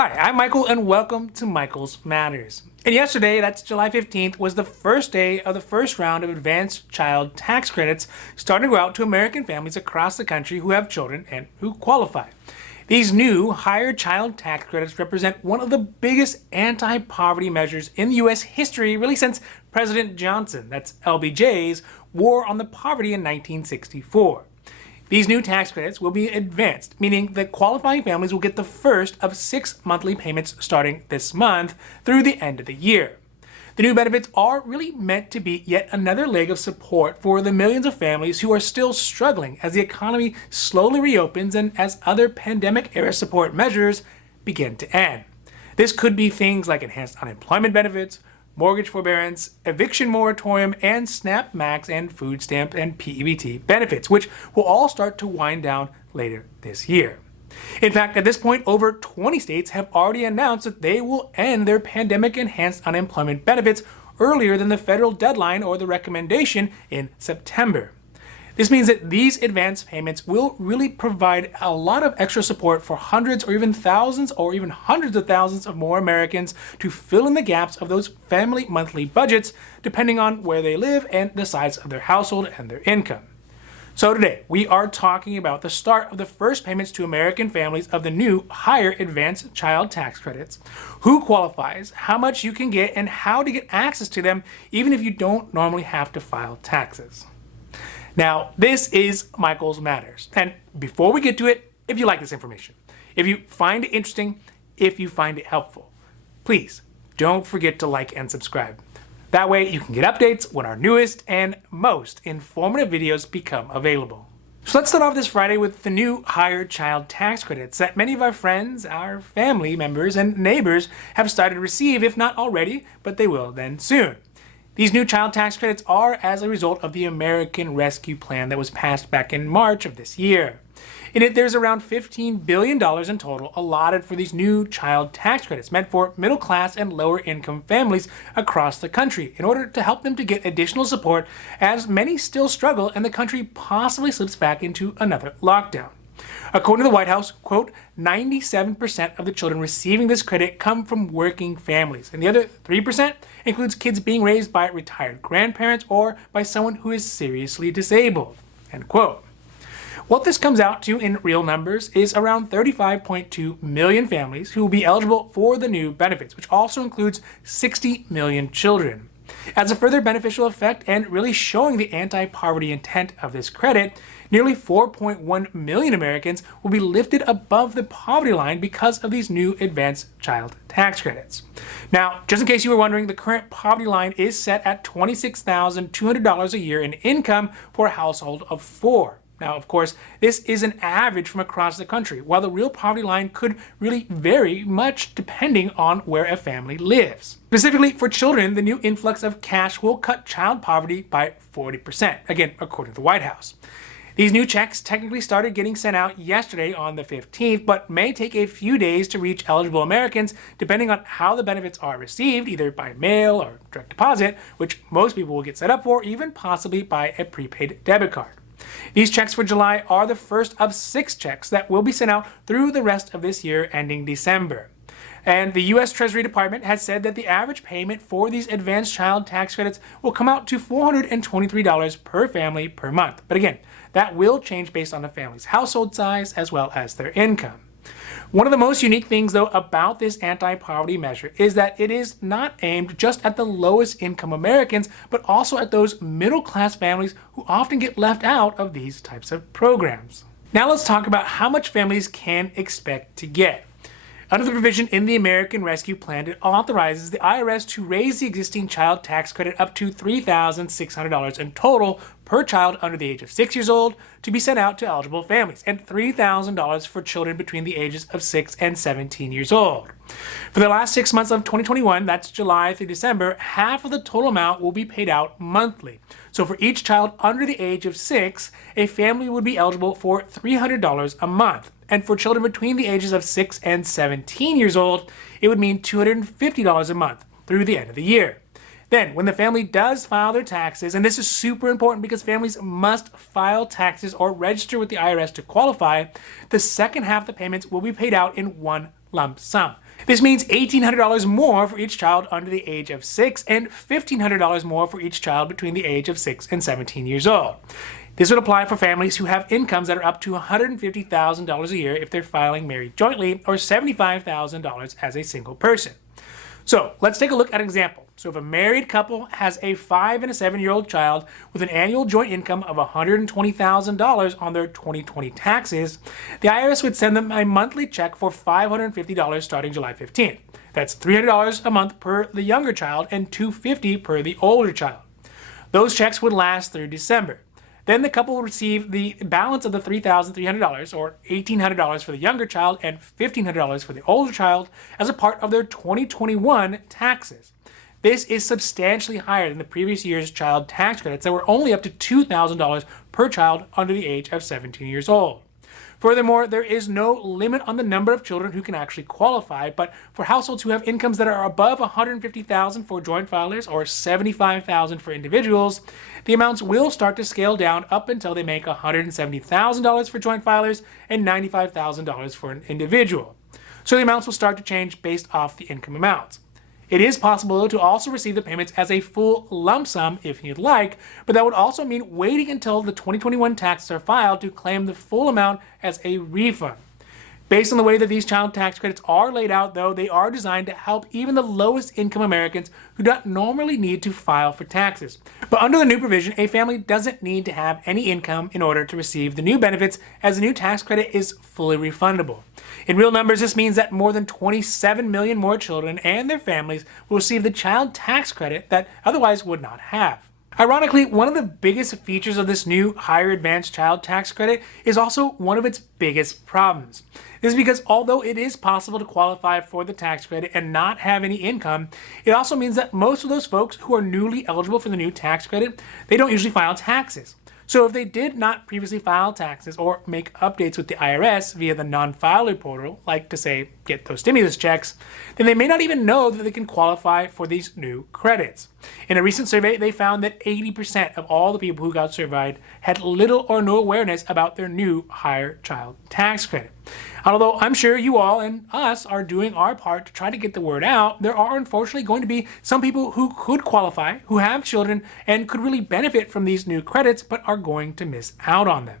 Hi, I'm Michael and welcome to Michael's Matters. And yesterday, that's July 15th, was the first day of the first round of advanced child tax credits starting to go out to American families across the country who have children and who qualify. These new higher child tax credits represent one of the biggest anti-poverty measures in U.S. history really since President Johnson, that's LBJ's, War on the Poverty in 1964. These new tax credits will be advanced, meaning that qualifying families will get the first of 6 monthly payments starting this month through the end of the year. The new benefits are really meant to be yet another leg of support for the millions of families who are still struggling as the economy slowly reopens and as other pandemic-era support measures begin to end. This could be things like enhanced unemployment benefits, mortgage forbearance, eviction moratorium, and SNAP Max and food stamp and P-Ebt benefits, which will all start to wind down later this year. In fact, at this point, over 20 states have already announced that they will end their pandemic-enhanced unemployment benefits earlier than the federal deadline or the recommendation in September. This means that these advance payments will really provide a lot of extra support for hundreds or even thousands or even hundreds of thousands of more Americans to fill in the gaps of those family monthly budgets depending on where they live and the size of their household and their income. So today, we are talking about the start of the first payments to American families of the new higher advanced child tax credits, who qualifies, how much you can get, and how to get access to them even if you don't normally have to file taxes. Now, this is Michael's Matters. And before we get to it, if you like this information, if you find it interesting, if you find it helpful, please don't forget to like and subscribe. That way you can get updates when our newest and most informative videos become available. So let's start off this Friday with the new higher child tax credits that many of our friends, our family members, and neighbors have started to receive, if not already, but they will then soon. These new child tax credits are as a result of the American Rescue Plan that was passed back in March of this year. In it, there's around $15 billion in total allotted for these new child tax credits meant for middle-class and lower-income families across the country in order to help them to get additional support as many still struggle and the country possibly slips back into another lockdown. According to the White House, quote, 97% of the children receiving this credit come from working families, and the other 3% includes kids being raised by retired grandparents or by someone who is seriously disabled, end quote. What this comes out to in real numbers is around 35.2 million families who will be eligible for the new benefits, which also includes 60 million children. As a further beneficial effect and really showing the anti-poverty intent of this credit, nearly 4.1 million Americans will be lifted above the poverty line because of these new advanced child tax credits. Now, just in case you were wondering, the current poverty line is set at $26,200 a year in income for a household of 4. Now, of course, this is an average from across the country, while the real poverty line could really vary much depending on where a family lives. Specifically for children, the new influx of cash will cut child poverty by 40%, again, according to the White House. These new checks technically started getting sent out yesterday on the 15th, but may take a few days to reach eligible Americans depending on how the benefits are received, either by mail or direct deposit, which most people will get set up for, even possibly by a prepaid debit card. These checks for July are the first of 6 checks that will be sent out through the rest of this year ending December. And the U.S. Treasury Department has said that the average payment for these advanced child tax credits will come out to $423 per family per month. But again, that will change based on the family's household size as well as their income. One of the most unique things, though, about this anti-poverty measure is that it is not aimed just at the lowest income Americans, but also at those middle-class families who often get left out of these types of programs. Now let's talk about how much families can expect to get. Under the provision in the American Rescue Plan, it authorizes the IRS to raise the existing child tax credit up to $3,600 in total per child under the age of 6 years old to be sent out to eligible families, and $3,000 for children between the ages of 6 and 17 years old. For the last 6 months of 2021, that's July through December, half of the total amount will be paid out monthly. So for each child under the age of 6, a family would be eligible for $300 a month. And for children between the ages of 6 and 17 years old, it would mean $250 a month through the end of the year. Then, when the family does file their taxes, and this is super important because families must file taxes or register with the IRS to qualify, the second half of the payments will be paid out in one lump sum. This means $1,800 more for each child under the age of 6 and $1,500 more for each child between the age of 6 and 17 years old. This would apply for families who have incomes that are up to $150,000 a year if they're filing married jointly, or $75,000 as a single person. So let's take a look at an example. So if a married couple has a 5 and a 7-year-old child with an annual joint income of $120,000 on their 2020 taxes, the IRS would send them a monthly check for $550 starting July 15th. That's $300 a month per the younger child and $250 per the older child. Those checks would last through December. Then the couple will receive the balance of the $3,300, or $1,800 for the younger child and $1,500 for the older child, as a part of their 2021 taxes. This is substantially higher than the previous year's child tax credits that were only up to $2,000 per child under the age of 17 years old. Furthermore, there is no limit on the number of children who can actually qualify, but for households who have incomes that are above $150,000 for joint filers or $75,000 for individuals, the amounts will start to scale down up until they make $170,000 for joint filers and $95,000 for an individual. So the amounts will start to change based off the income amounts. It is possible to also receive the payments as a full lump sum if you'd like, but that would also mean waiting until the 2021 taxes are filed to claim the full amount as a refund. Based on the way that these child tax credits are laid out, though, they are designed to help even the lowest income Americans who don't normally need to file for taxes. But under the new provision, a family doesn't need to have any income in order to receive the new benefits, as the new tax credit is fully refundable. In real numbers, this means that more than 27 million more children and their families will receive the child tax credit that otherwise would not have. Ironically, one of the biggest features of this new higher advanced child tax credit is also one of its biggest problems. This is because although it is possible to qualify for the tax credit and not have any income, it also means that most of those folks who are newly eligible for the new tax credit, they don't usually file taxes. So if they did not previously file taxes or make updates with the IRS via the non-filer portal, like to say, get those stimulus checks, then they may not even know that they can qualify for these new credits. In a recent survey, they found that 80% of all the people who got surveyed had little or no awareness about their new higher child tax credit. Although I'm sure you all and us are doing our part to try to get the word out, there are unfortunately going to be some people who could qualify, who have children, and could really benefit from these new credits, but are going to miss out on them.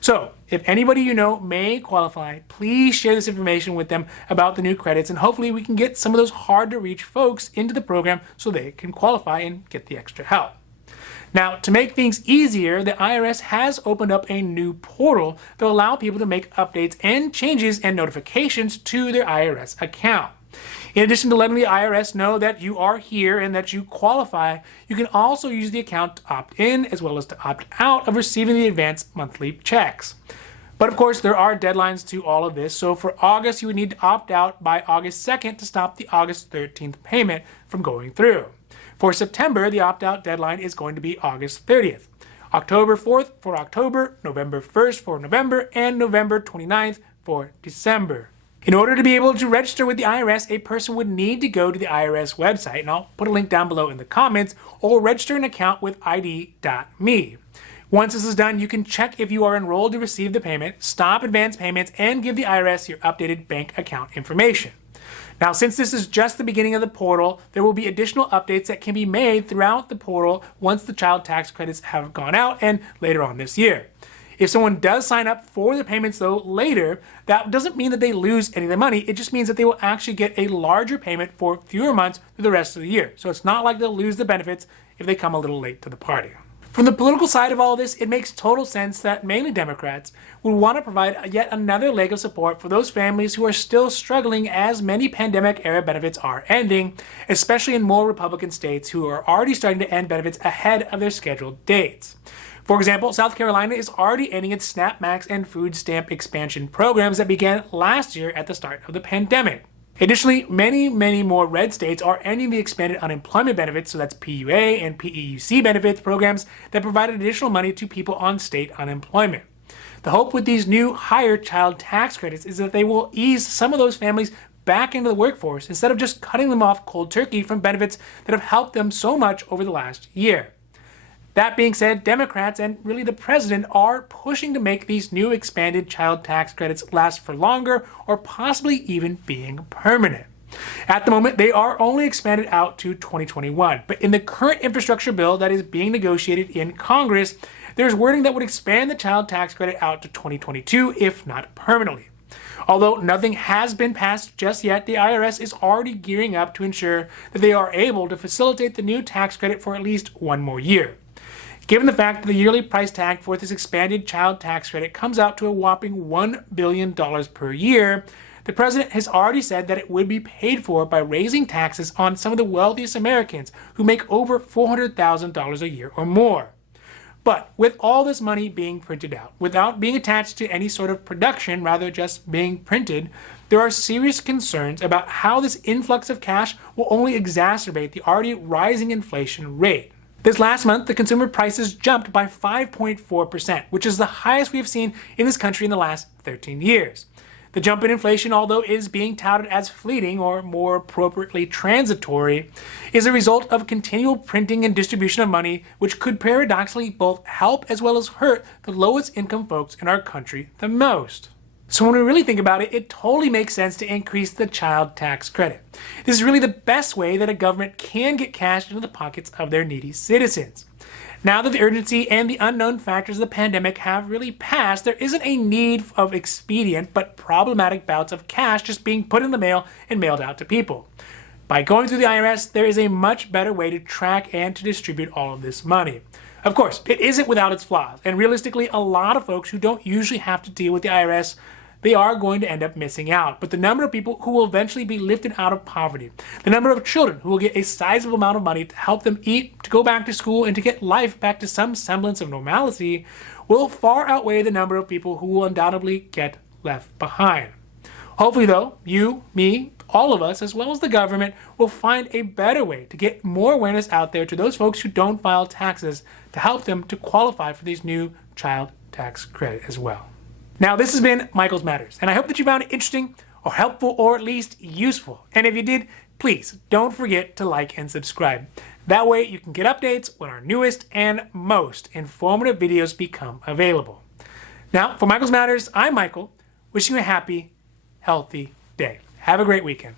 So, if anybody you know may qualify, please share this information with them about the new credits, and hopefully we can get some of those hard-to-reach folks into the program so they can qualify and get the extra help. Now, to make things easier, the IRS has opened up a new portal that will allow people to make updates and changes and notifications to their IRS account. In addition to letting the IRS know that you are here and that you qualify, you can also use the account to opt in as well as to opt out of receiving the advanced monthly checks. But of course, there are deadlines to all of this, so for August, you would need to opt out by August 2nd to stop the August 13th payment from going through. For September, the opt-out deadline is going to be August 30th, October 4th for October, November 1st for November, and November 29th for December. In order to be able to register with the IRS, a person would need to go to the IRS website, and I'll put a link down below in the comments, or register an account with ID.me. Once this is done, you can check if you are enrolled to receive the payment, stop advance payments, and give the IRS your updated bank account information. Now, since this is just the beginning of the portal, there will be additional updates that can be made throughout the portal once the child tax credits have gone out and later on this year. If someone does sign up for the payments, though, later, that doesn't mean that they lose any of the money. It just means that they will actually get a larger payment for fewer months through the rest of the year. So it's not like they'll lose the benefits if they come a little late to the party. From the political side of all this, it makes total sense that mainly Democrats would want to provide yet another leg of support for those families who are still struggling as many pandemic-era benefits are ending, especially in more Republican states who are already starting to end benefits ahead of their scheduled dates. For example, South Carolina is already ending its SNAP Max and food stamp expansion programs that began last year at the start of the pandemic. Additionally, many more red states are ending the expanded unemployment benefits, so that's PUA and PEUC benefits programs that provided additional money to people on state unemployment. The hope with these new higher child tax credits is that they will ease some of those families back into the workforce instead of just cutting them off cold turkey from benefits that have helped them so much over the last year. That being said, Democrats and really the president are pushing to make these new expanded child tax credits last for longer or possibly even being permanent. At the moment, they are only expanded out to 2021, but in the current infrastructure bill that is being negotiated in Congress, there's wording that would expand the child tax credit out to 2022, if not permanently. Although nothing has been passed just yet, the IRS is already gearing up to ensure that they are able to facilitate the new tax credit for at least one more year. Given the fact that the yearly price tag for this expanded child tax credit comes out to a whopping $1 billion per year, the president has already said that it would be paid for by raising taxes on some of the wealthiest Americans who make over $400,000 a year or more. But with all this money being printed out, without being attached to any sort of production, rather just being printed, there are serious concerns about how this influx of cash will only exacerbate the already rising inflation rate. This last month, the consumer prices jumped by 5.4%, which is the highest we have seen in this country in the last 13 years. The jump in inflation, although is being touted as fleeting or more appropriately transitory, is a result of continual printing and distribution of money, which could paradoxically both help as well as hurt the lowest income folks in our country the most. So when we really think about it, it totally makes sense to increase the child tax credit. This is really the best way that a government can get cash into the pockets of their needy citizens. Now that the urgency and the unknown factors of the pandemic have really passed, there isn't a need of expedient but problematic bouts of cash just being put in the mail and mailed out to people. By going through the IRS, there is a much better way to track and to distribute all of this money. Of course, it isn't without its flaws, and realistically, a lot of folks who don't usually have to deal with the IRS, they are going to end up missing out. But the number of people who will eventually be lifted out of poverty, the number of children who will get a sizable amount of money to help them eat, to go back to school, and to get life back to some semblance of normalcy will far outweigh the number of people who will undoubtedly get left behind. Hopefully, though, you, me, all of us, as well as the government, will find a better way to get more awareness out there to those folks who don't file taxes to help them to qualify for these new child tax credit as well. Now, this has been Michael's Matters, and I hope that you found it interesting or helpful or at least useful. And if you did, please don't forget to like and subscribe. That way you can get updates when our newest and most informative videos become available. Now, for Michael's Matters, I'm Michael, wishing you a happy, healthy day. Have a great weekend.